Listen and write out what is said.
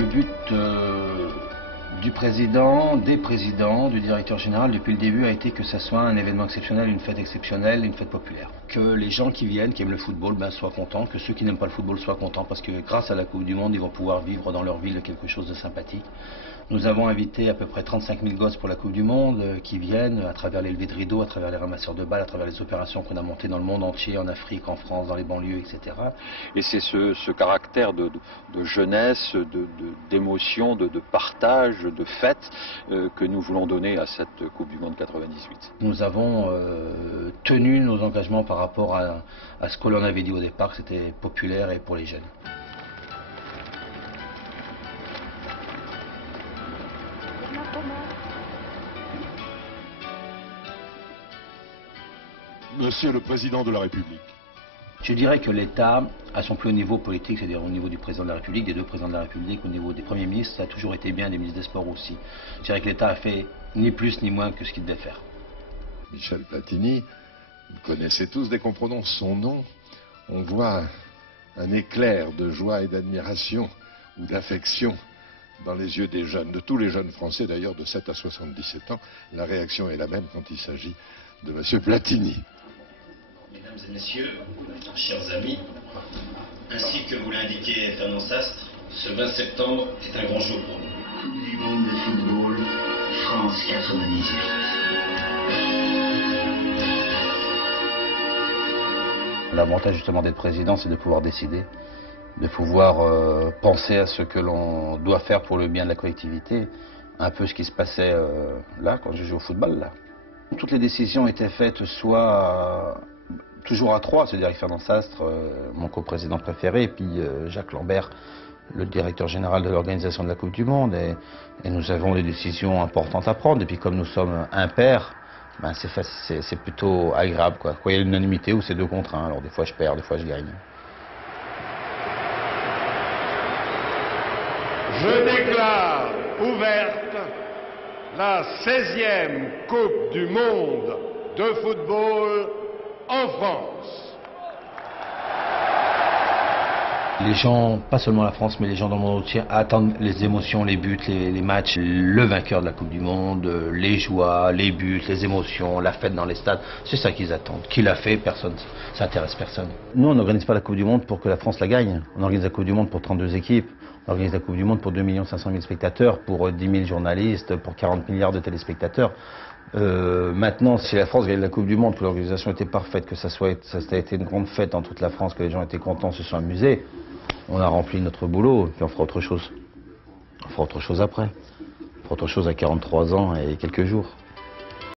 Le but du président, des présidents, du directeur général depuis le début a été que ça soit un événement exceptionnel, une fête populaire. Que les gens qui viennent, qui aiment le football, soient contents, que ceux qui n'aiment pas le football soient contents parce que grâce à la Coupe du Monde, ils vont pouvoir vivre dans leur ville quelque chose de sympathique. Nous avons invité à peu près 35 000 gosses pour la Coupe du Monde qui viennent à travers les levées de rideaux, à travers les ramasseurs de balles, à travers les opérations qu'on a montées dans le monde entier, en Afrique, en France, dans les banlieues, etc. Et c'est ce caractère de jeunesse, d'émotion, de partage, de fête que nous voulons donner à cette Coupe du Monde 98. Nous avons tenu nos engagements par rapport à ce que l'on avait dit au départ, que c'était populaire et pour les jeunes. Monsieur le Président de la République. Je dirais que l'État, à son plus haut niveau politique, c'est-à-dire au niveau du Président de la République, des deux Présidents de la République, au niveau des Premiers ministres, ça a toujours été bien, des ministres des Sports aussi. Je dirais que l'État a fait ni plus ni moins que ce qu'il devait faire. Michel Platini, vous connaissez tous, dès qu'on prononce son nom, on voit un éclair de joie et d'admiration ou d'affection dans les yeux des jeunes, de tous les jeunes Français d'ailleurs de 7 à 77 ans. La réaction est la même quand il s'agit de M. Platini. Mesdames et messieurs, chers amis, ainsi que vous l'indiquait Fernand Sastre, ce 20 septembre est un grand jour pour nous. Coupe du monde de football, France 98. L'avantage justement d'être président, c'est de pouvoir décider, de pouvoir penser à ce que l'on doit faire pour le bien de la collectivité. Un peu ce qui se passait là, quand je joue au football, là. Toutes les décisions étaient faites soit toujours à trois, c'est-à-dire avec Fernand Sastre, mon coprésident préféré, et puis Jacques Lambert, le directeur général de l'organisation de la Coupe du Monde. Et nous avons des décisions importantes à prendre. Et puis comme nous sommes impairs, c'est plutôt agréable, quoi. Quand il y a l'unanimité ou c'est 2 contre 1, alors des fois je perds, des fois je gagne. Je déclare ouverte la 16e Coupe du Monde de football en France. Les gens, pas seulement la France, mais les gens dans le monde entier attendent les émotions, les buts, les matchs, le vainqueur de la Coupe du Monde, les joies, les buts, les émotions, la fête dans les stades. C'est ça qu'ils attendent. Qui l'a fait? Personne. Ça intéresse personne. Nous, on n'organise pas la Coupe du Monde pour que la France la gagne. On organise la Coupe du Monde pour 32 équipes. On organise la Coupe du Monde pour 2 500 000 spectateurs, pour 10 000 journalistes, pour 40 milliards de téléspectateurs. Maintenant, si la France gagne la Coupe du Monde, que l'organisation était parfaite, que ça a été une grande fête dans toute la France, que les gens étaient contents, se sont amusés, on a rempli notre boulot, puis on fera autre chose. On fera autre chose après. On fera autre chose à 43 ans et quelques jours.